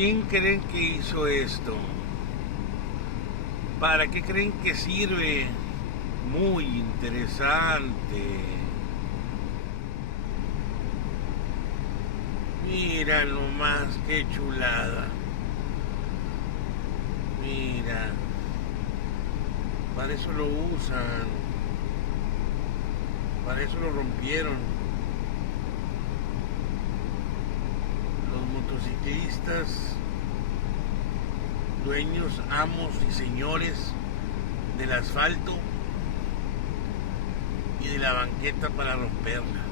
¿Quién creen que hizo esto? ¿Para qué creen que sirve? Muy interesante. Mira nomás qué chulada. Mira. Para eso lo usan. Para eso lo rompieron. Los motociclistas, dueños, amos y señores del asfalto y de la banqueta para romperla.